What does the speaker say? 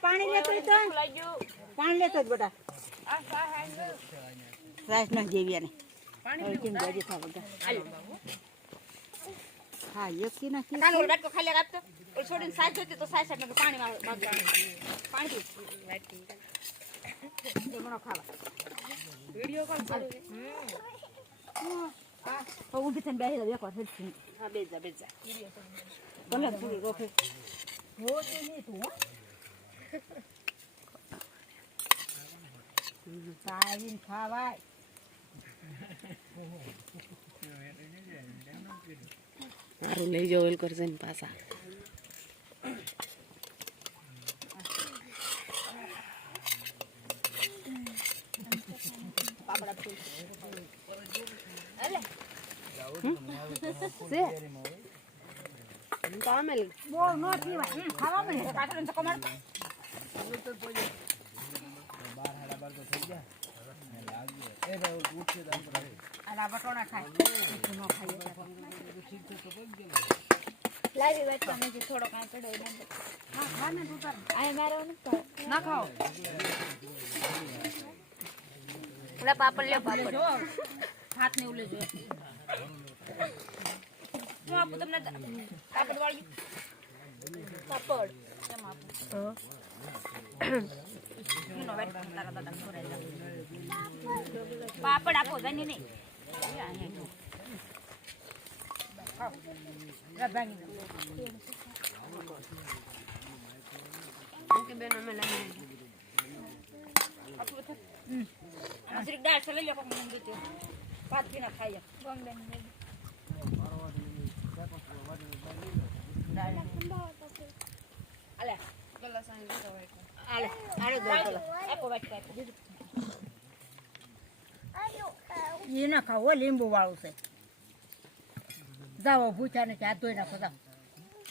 પાણી લેતો પાણી લેતો જ બેટા રાઈસ ના જેવી ને પાણી કેમ જાજે થા બધા હા યકી ના કી કાનો બાટકો ખાલી રાખતો ઓ છોડીને સાઈડ જોતી તો સાઈડ સાઈડ માં પાણી માં પાણી વાટી તો મનો ખાવા વિડિયો કોલ કરું આ ઊભી થઈને બેહી જાવ એકવાર હેડ હા બેજા વિડિયો ભલે પૂરી રોકે હો તો નહીં તું સાઈન ખાવાય મારું લઈ જાવ એલ કરશે ને પાછા કામેલ બો નો પીવાય ખાવા મને કાટન ચકો માર બાર હાડા બાર તો થઈ ગયા લાગી એ ભાઈ ઉઠે દામ પર આલા બટોણા ખાય નો ખાય ઠીક છે તો પગ ગયો લાવી વાત તમે જે થોડો કાઈ પડ્યો ને હા ખા ને તું તાર આય મારો ના ખાઓ ઓલા પાપડ લે પાપડ હાથ ને ઉલે જો હું આપું તમને પાપડ વાળી પાપડ કેમ આપું નો વેટ તારા દાદા છોરાય પાપડ આપો જાની ને અહીંયા જો ખાઓ રબાની કે બેનો મે લઈ આપો તો આશ્રિક દાળ ચલે લે કોક મને દેજો ભાત પીના ખાઈ ગમ બેન આલે ગલા સાઈ દેતો હોય આલે આલે દો આપો વાટ કાઈ ये ना खाओ लींबू वालों से जाओ भूचा ने क्या धोई ना खा